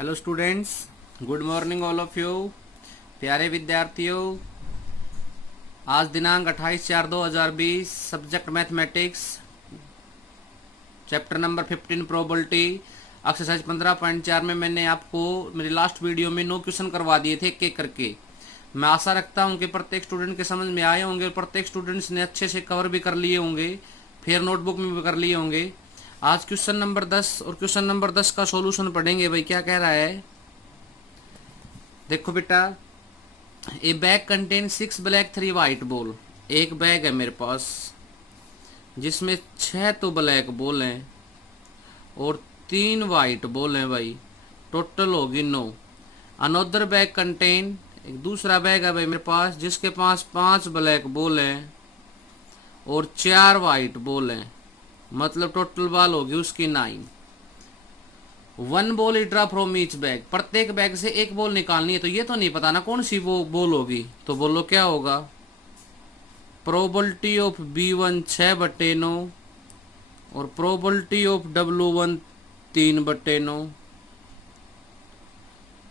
Hello students, good morning all of you. प्यारे विद्यार्थियों, आज दिनांक 28/4/2020, subject mathematics, chapter number 15 probability, exercise 15.4 में मैंने आपको मेरी लास्ट वीडियो में 9 क्वेश्चन करवा दिए थे एक एक करके। मैं आशा रखता हूं कि प्रत्येक स्टूडेंट के समझ में आए होंगे, प्रत्येक स्टूडेंट्स ने अच्छे से कवर भी कर लिए होंगे, फिर नोटबुक में भी कर लिए होंगे। आज क्वेश्चन नंबर 10 और क्वेश्चन नंबर 10 का सॉल्यूशन पढ़ेंगे। भाई क्या कह रहा है, देखो बेटा। ए bag contain 6 black 3 white ball. एक बैग है मेरे पास जिसमें 6 तो ब्लैक बॉल हैं और 3 वाइट बॉल हैं। भाई टोटल होगी 9। अनदर बैग कंटेन, एक दूसरा बैग है भाई मेरे पास जिसके पास 5 ब्लैक बॉल हैं और 4 वाइट बॉल हैं, मतलब टोटल बॉल होगी उसकी 9। One ball is draw from each bag, प्रत्येक बैग से एक बॉल निकालनी है। तो ये तो नहीं पता ना कौन सी वो बॉल होगी, तो बोलो क्या होगा। प्रोबेबिलिटी ऑफ B1 6/9 और probability of W1 3/9,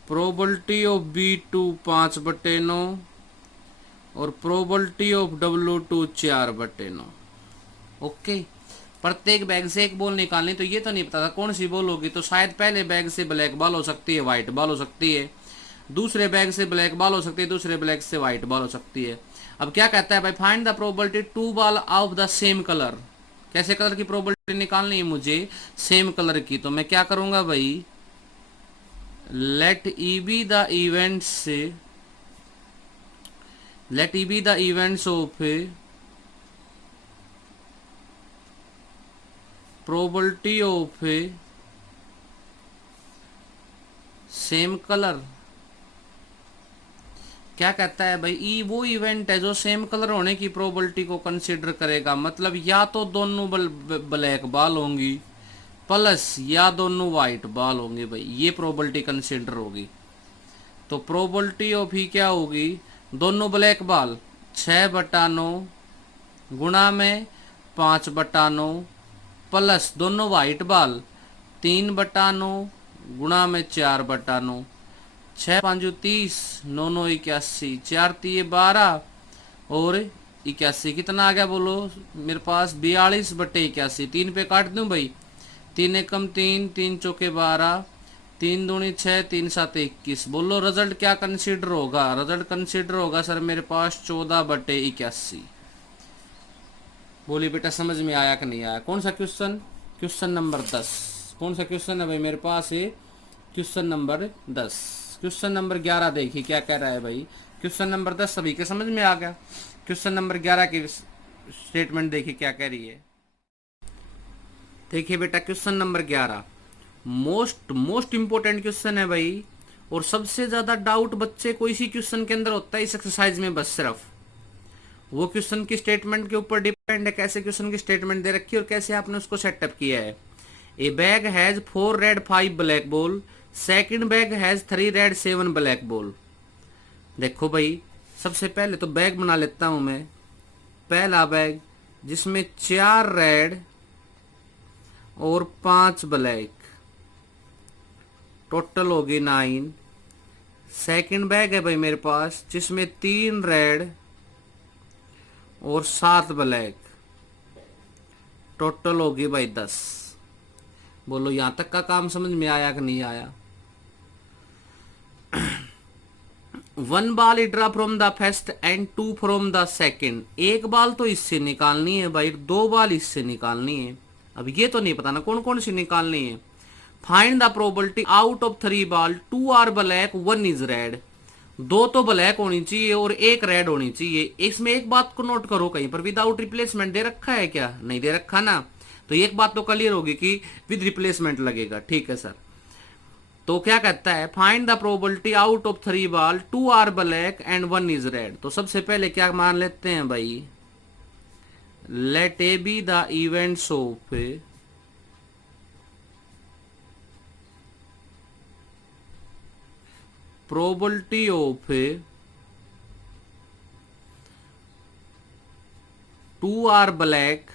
probability of B2 5/9 और प्रोबेबिलिटी ऑफ W2 4/9। ओके, प्रत्येक बैग से एक बॉल निकालनी, तो ये तो नहीं पता था कौन सी बॉल होगी। तो शायद पहले बैग से ब्लैक बॉल हो सकती है, व्हाइट बॉल हो सकती है, दूसरे बैग से ब्लैक बॉल हो सकती है, दूसरे ब्लैक से व्हाइट बॉल हो सकती है। अब क्या कहता है भाई, find the probability 2 ball of the same colour. कैसे कलर की प्रोबेबिलिटी निकालनी है मुझे, सेम कलर की। तो मैं क्या करूंगा भाई, let E be the events, let E be the events of probability of same colour. क्या कहता है भाई, ई वो इवेंट है जो सेम कलर होने की प्रोबेबिलिटी को कंसीडर करेगा। मतलब या तो दोनों ब्लैक बॉल होंगी प्लस या दोनों वाइट बॉल होंगे। भाई ये प्रोबेबिलिटी कंसीडर होगी। तो प्रोबेबिलिटी ऑफ ही क्या होगी, दोनों ब्लैक बॉल 6/9 गुणा में 5/9 प्लस दोनों वाइट बॉल 3/9 गुणा में 4/9। 6×5 30, 9×9 81, 4×3 12 और 81 कितना आ गया बोलो मेरे पास, 42/81। 3 पे काट दूं भाई, 3 एकम 3, 3 चौके 12, 3 दूनी 6, 3 7 21। बोलो रिजल्ट क्या कंसीडर होगा, रिजल्ट कंसीडर होगा सर मेरे पास 14/81। बोली बेटा समझ में आया कि नहीं आया। कौन सा क्वेश्चन, क्वेश्चन नंबर 10। कौन सा क्वेश्चन है भाई मेरे पास है, क्वेश्चन नंबर 10। क्वेश्चन नंबर 11 देखिए क्या कह रहा है भाई। क्वेश्चन नंबर 10 सभी के समझ में आ गया। क्वेश्चन नंबर 11 की स्टेटमेंट देखिए क्या कह रही है। देखिए बेटा question number 11 most most important question है भाई, और सबसे ज्यादा डाउट बच्चे को इसी क्वेश्चन के अंदर होता है, इस एक्सरसाइज में। बस सिर्फ वो क्वेश्चन की स्टेटमेंट के ऊपर डिपेंड है, कैसे क्वेश्चन की स्टेटमेंट दे रखी है और कैसे आपने उसको सेटअप किया है। ए bag has 4 red 5 black ball, second bag has 3 red 7 black ball. देखो भाई सबसे पहले तो बैग बना लेता हूं मैं। पहला बैग जिसमें 4 रेड और 5 ब्लैक, टोटल होगी 9। सेकंड बैग है भाई मेरे पास जिसमें 3 रेड और 7 ब्लैक, टोटल होगी भाई 10। बोलो यहां तक का काम समझ में आया कि नहीं आया। One ball draw from the first and 2 from the second. एक बॉल तो इससे निकालनी है भाई, 2 बॉल इससे निकालनी है। अब ये तो नहीं पता ना कौन कौन सी निकालनी है। Find the probability out of 3 ball 2 are black 1 is red. 2 तो ब्लैक होनी चाहिए और 1 रेड होनी चाहिए। इसमें एक बात को नोट करो, कहीं पर विदाउट रिप्लेसमेंट दे रखा है क्या, नहीं दे रखा ना। तो एक बात तो क्लियर होगी कि विद रिप्लेसमेंट लगेगा। ठीक है सर। तो क्या कहता है, find the probability out of 3 ball 2 are black and 1 is red. तो सबसे पहले क्या मान लेते हैं भाई, let A be the events of probability of 2 are black,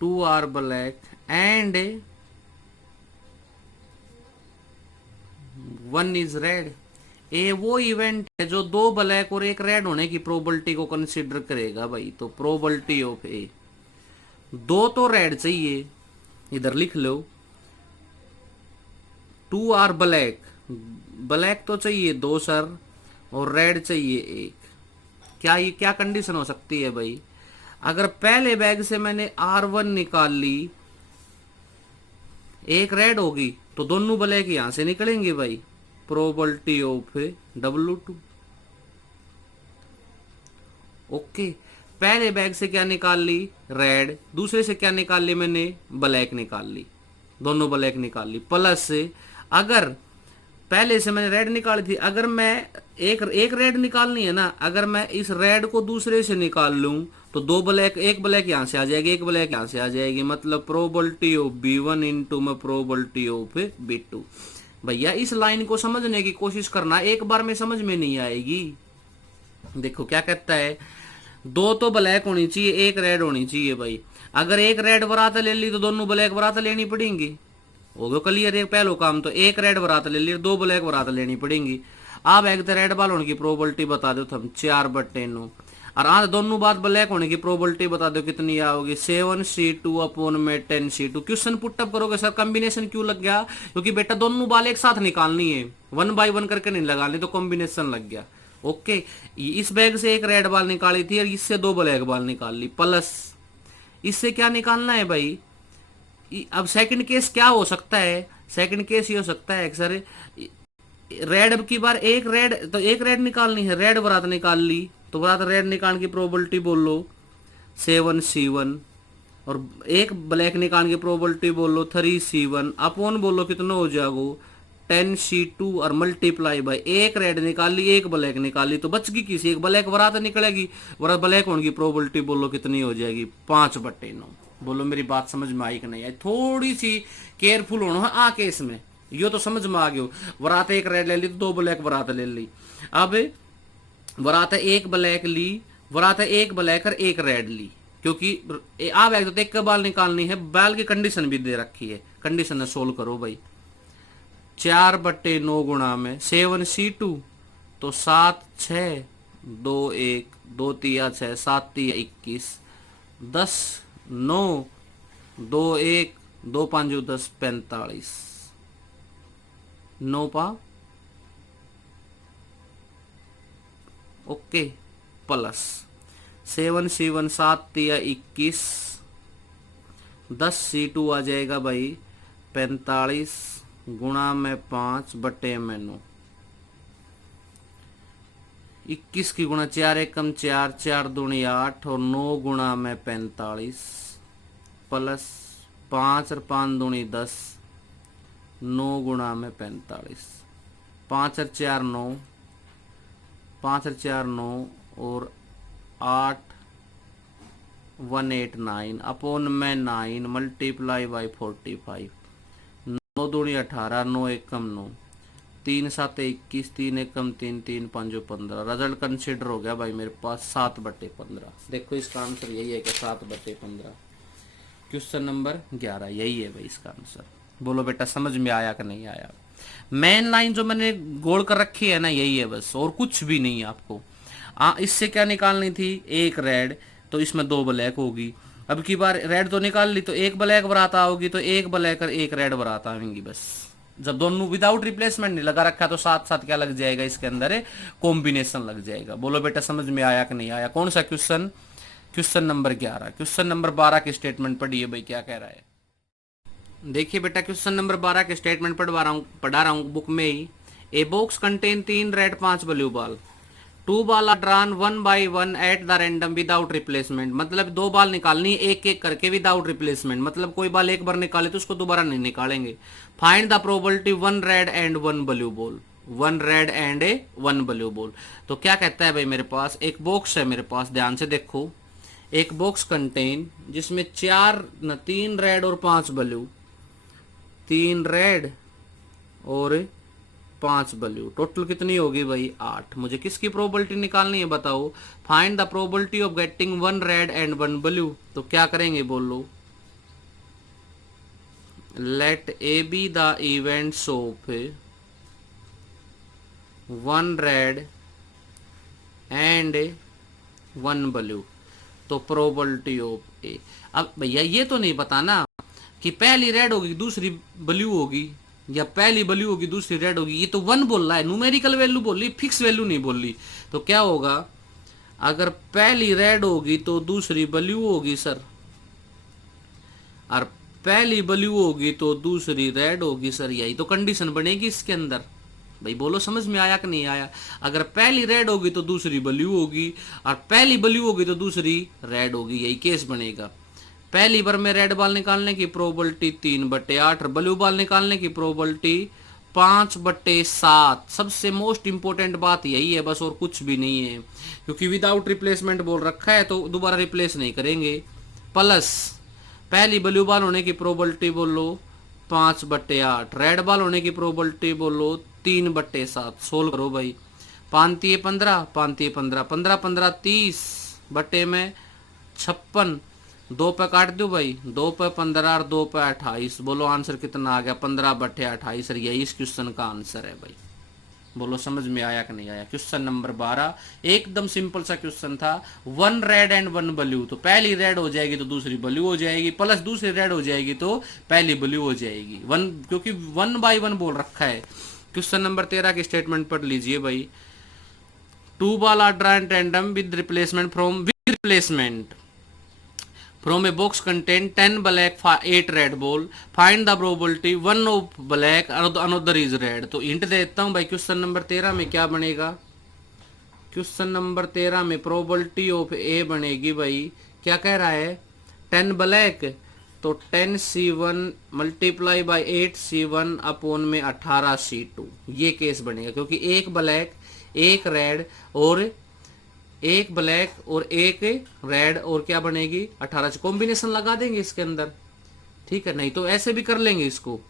2 are black and one is red. A वो इवेंट है जो दो ब्लैक और एक रेड होने की प्रोबेबिलिटी को कंसीडर करेगा भाई। तो प्रोबेबिलिटी ऑफ ए, दो तो रेड चाहिए, इधर लिख लो, टू आर ब्लैक, ब्लैक तो चाहिए दो सर, और रेड चाहिए एक। क्या ये क्या कंडीशन हो सकती है भाई? अगर पहले बैग से मैंने R1 निकाल ली, एक रेड होगी, तो दोनों ब्लैक यहां से निकलेंगे भाई। Probability of W2। ओके, पहले बैग से क्या निकाल ली? रेड। दूसरे से क्या निकाल ली मैंने? ब्लैक निकाल ली, दोनों ब्लैक निकाल ली। प्लस से अगर पहले से मैंने रेड निकाली थी, अगर मैं एक रेड निकालनी है ना, अगर मैं इस रेड को दूसरे से निकाल लूं, तो दो ब्लैक, एक ब्लैक यहां से आ जाएगी, एक ब्लैक यहां से आ जाएगी, मतलब प्रोबेबिलिटी ऑफ B1 इंटू में प्रोबेबिलिटी ऑफ B2। भैया इस लाइन को समझने की कोशिश करना, एक बार में समझ में नहीं आएगी। देखो क्या कहता है, दो तो ब्लैक होनी चाहिए, एक रेड होनी चाहिए भाई। अगर एक रेड बरात ले ली तो दोनों ब्लैक बरात लेनी पड़ेंगी। हो गया क्लियर एक पहलो काम। तो एक रेड बरात ले ली, दो ब्लैक बरात लेनी पड़ेंगी। आप एक तो रेड बाल होने की प्रोबेबिलिटी बता दो हम 4/9, और आज दोनों बात ब्लैक होने की प्रोबेबिलिटी बता दो कितनी आओगी? 7C2 अपॉन में 10C2। क्वेश्चन पुटअप करोगे सर कॉम्बिनेशन क्यों लग गया? क्योंकि बेटा दोनों बाल एक साथ निकालनी है, 1 बाय 1 करके नहीं लगानी, तो कॉम्बिनेशन लग गया। ओके, इस बैग से एक रेड बाल निकाली थी और इससे दो ब्लैक बाल निकाल ली। प्लस इससे क्या निकालना है भाई? अब सेकंड केस क्या हो सकता है? सेकंड केस ये हो सकता है सर, रेड की बार एक रेड, तो एक रेड निकालनी है, रेड बरात निकाल ली, तो बरात रेड निकालने की प्रोबेबिलिटी बोल लो 7C1, और एक ब्लैक निकालने की प्रोबेबिलिटी बोल लो 3C1, अपॉन बोलो कितना हो जाएगा 10C2, और मल्टीप्लाई बाय एक रेड निकाल ली, एक ब्लैक निकाल ली, तो बच गई किसी एक ब्लैक बरात निकलेगी, बरात ब्लैक होने की प्रोबेबिलिटी बोलो कितनी हो जाएगी? 5/9। बोलो मेरी बात समझ में आई कि नहीं आई? थोड़ी सी केयरफुल होना है आ केस में, यो तो समझ में आ गयो। बरात एक रेड ले ली तो दो ब्लैक बरात ले ली। अब बरात एक ब्लैक ली, बरात एक ब्लैक और एक रेड ली, क्योंकि आप एक तो एक का बाल निकालनी है, बाल की कंडीशन भी दे रखी है, कंडीशन सोल्व करो भाई। 4/9 गुणा में 7C2, तो 7 6 2 1 2 3 6 7 3 21, 10 9 2 1 2 5 10 45, 9 पा। ओके, प्लस 7C1 7 3 21, 10C2 आ जाएगा भाई 45 गुणा में 5/9, 21 की गुणा 4 एकम 4, 4 दूनी 8, और 9 गुणा में 45, प्लस 5 और 5 दूनी 10, 9 गुणा में 45, 5 और 4 9, 5 और 4 9, और 8 189 अपॉन में 9 मल्टीप्लाई बाई 45, 9 दूनी 18, 9 एकम 9, 3 7 21, 3 एकम 3, 3 5 15। रिजल्ट कंसिडर हो गया भाई मेरे पास 7/15। देखो इसका आंसर यही है कि 7/15। क्वेश्चन नंबर 11 यही है भाई इसका आंसर। बोलो बेटा समझ में आया कि नहीं आया? मेन लाइन जो मैंने गोल कर रखी है ना, यही है बस, और कुछ भी नहीं है आपको। इससे क्या निकालनी थी? एक रेड, तो इसमें दो ब्लैक होगी। अब की बार रेड तो निकाल ली, तो एक ब्लैक बरात आओगी, तो एक ब्लैक और एक रेड बरात आएंगी बस। जब दोनों विदाउट रिप्लेसमेंट नहीं लगा रखा, तो साथ साथ क्या लग जाएगा इसके अंदर? कॉम्बिनेशन लग जाएगा। बोलो बेटा समझ में आया कि नहीं आया? कौन सा question? Question number 11। Question number 12 की स्टेटमेंट पढ़िए भाई, क्या कह रहा है? देखिए बेटा क्वेश्चन नंबर 12 के स्टेटमेंट पढ़ा रहा हूँ बुक में ही। A box contain 3 red 5 blue ball, 2 ball are drawn 1 by 1 at the random without replacement. मतलब दो बॉल निकालनी एक एक करके विदाउट रिप्लेसमेंट, मतलब कोई बॉल एक बार निकाले तो उसको दोबारा नहीं निकालेंगे। Find the probability 1 red and 1 blue ball, 1 red and 1 blue ball. तो क्या कहता है भाई, मेरे पास एक बॉक्स है, मेरे पास ध्यान से देखो, एक बॉक्स कंटेन जिसमें 3 रेड और 5 ब्लू, 3 रेड और 5 ब्लू, टोटल कितनी होगी भाई? 8। मुझे किसकी प्रोबेबिलिटी निकालनी है बताओ? Find the probability of getting 1 red and 1 blue. तो क्या करेंगे बोलो? Let A be the events of 1 red and 1 blue, तो प्रोबेबिलिटी ऑफ ए। अब भैया ये तो नहीं पता ना कि पहली रेड होगी दूसरी ब्लू होगी, या पहली ब्लू होगी दूसरी रेड होगी। ये तो 1 बोल रहा है, न्यूमेरिकल वैल्यू बोल रही, फिक्स वैल्यू नहीं बोल रही। तो क्या होगा, अगर पहली रेड होगी तो दूसरी ब्लू होगी सर, और पहली ब्लू होगी तो दूसरी रेड होगी सर। यही तो कंडीशन बनेगी इसके अंदर। भाई बोलो समझ में आया कि नहीं आया? अगर पहली रेड होगी तो दूसरी ब्लू होगी, और पहली ब्लू होगी तो दूसरी रेड होगी, यही केस बनेगा। पहली बार में रेड बॉल निकालने की प्रोबेबिलिटी 3/8, ब्लू बॉल निकालने की प्रोबेबिलिटी 5/7। सबसे मोस्ट इंपोर्टेंट बात यही है बस, और कुछ भी नहीं है, क्योंकि विदाउट रिप्लेसमेंट बोल रखा है तो दोबारा रिप्लेस नहीं करेंगे। प्लस पहली ब्लू बॉल होने की प्रोबेबिलिटी बोलो 5/8, रेड बॉल होने की प्रोबेबिलिटी बोलो 3/7। सोल्व करो भाई, 5×3 = 15, 15 15 15 30 बटे में 56, 2 पे काट दो भाई, 2 पे 15 और 2 पे 28। बोलो आंसर कितना आ गया, 15/28 सर। यही इस क्वेश्चन का आंसर है भाई। बोलो समझ में आया कि नहीं आया? क्वेश्चन नंबर 12 एकदम सिंपल सा क्वेश्चन था। 1 रेड एंड 1 ब्लू, तो पहली रेड हो जाएगी तो दूसरी ब्लू हो जाएगी, प्लस दूसरी रेड हो जाएगी तो पहली ब्लू हो जाएगी। 1 क्योंकि 1 बाय 1 बोल रखा है। क्वेश्चन नंबर 13 की स्टेटमेंट पढ़ लीजिए भाई। 2 ball are drawn random with replacement from a box contain 10 black 8 red ball, find the probability 1 of black another is red। तो हिंट देता हूं भाई, क्वेश्चन नंबर 13 में क्या बनेगा? क्वेश्चन नंबर 13 में प्रोबेबिलिटी ऑफ ए बनेगी भाई, क्या कह रहा है, 10 ब्लैक तो 10C1 multiply by 8C1 upon में 18C2। ये केस बनेगा, क्योंकि एक ब्लैक एक रेड और एक ब्लैक और एक रेड और क्या बनेगी 18 से कॉम्बिनेशन लगा देंगे इसके अंदर, ठीक है। नहीं तो ऐसे भी कर लेंगे इसको,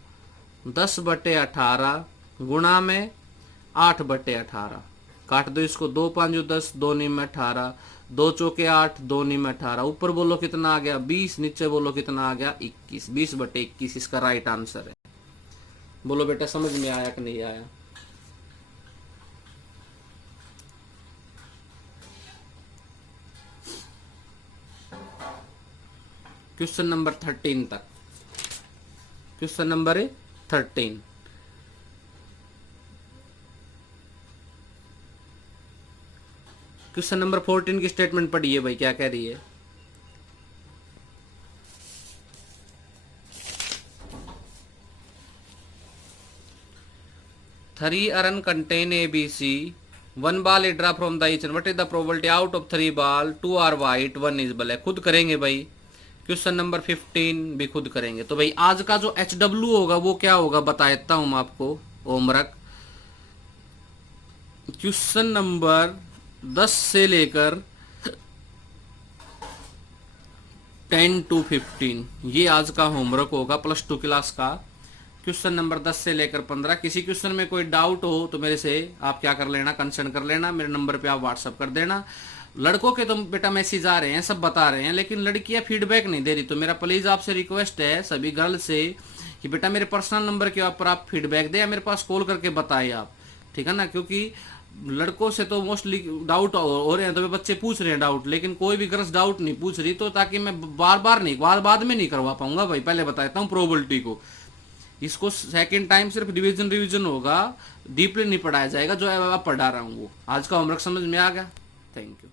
10/18 गुणा में 8/18, काट दो इसको, 2 5 10, 2 9 18, 2 चौके 8, 2 9 18। ऊपर बोलो कितना आ गया 20, नीचे बोलो कितना आ गया 21। 20/21 इसका राइट आंसर है। बोलो बेटा समझ में आया कि नहीं आया? क्वेश्चन नंबर 13 तक, क्वेश्चन नंबर 13। क्वेश्चन नंबर 14 की स्टेटमेंट पढ़िए भाई, क्या कह रही है? थ्री अरन contain ABC, 1 ball is drawn from the each one, what is the probability out of 3 ball 2 are white 1 is black। खुद करेंगे भाई। क्वेश्चन नंबर 15 भी खुद करेंगे। तो भाई आज का जो HW होगा वो क्या होगा बता देता हूं मैं आपको, होमवर्क। क्वेश्चन नंबर 10 से लेकर 10 to 15 ये आज का होमवर्क होगा +2 क्लास का। क्वेश्चन नंबर 10 से लेकर 15। किसी क्वेश्चन में कोई डाउट हो तो मेरे से आप क्या कर लेना, कंसर्न कर लेना, मेरे नंबर पे आप व्हाट्सअप कर देना। लड़कों के तो बेटा मैसेज आ रहे हैं, सब बता रहे हैं, लेकिन लड़कियां फीडबैक नहीं दे रही। तो मेरा प्लीज आपसे रिक्वेस्ट है सभी गर्ल से कि बेटा मेरे पर्सनल नंबर के ऊपर आप फीडबैक दें या मेरे पास कॉल करके बताएं आप, ठीक है ना। क्योंकि लड़कों से तो मोस्टली डाउट हो रहे हैं, तो बच्चे पूछ रहे हैं डाउट, लेकिन कोई भी गर्ल्स डाउट नहीं पूछ रही, तो ताकि मैं बार बाद में नहीं करवा पाऊंगा भाई। पहले बता देता हूँ प्रोबेबिलिटी को, इसको सेकंड टाइम सिर्फ रिवीजन होगा, डीपली नहीं पढ़ाया जाएगा। जो अब पढ़ा रहा हूँ वो आज का होमवर्क समझ में आ गया। Thank you.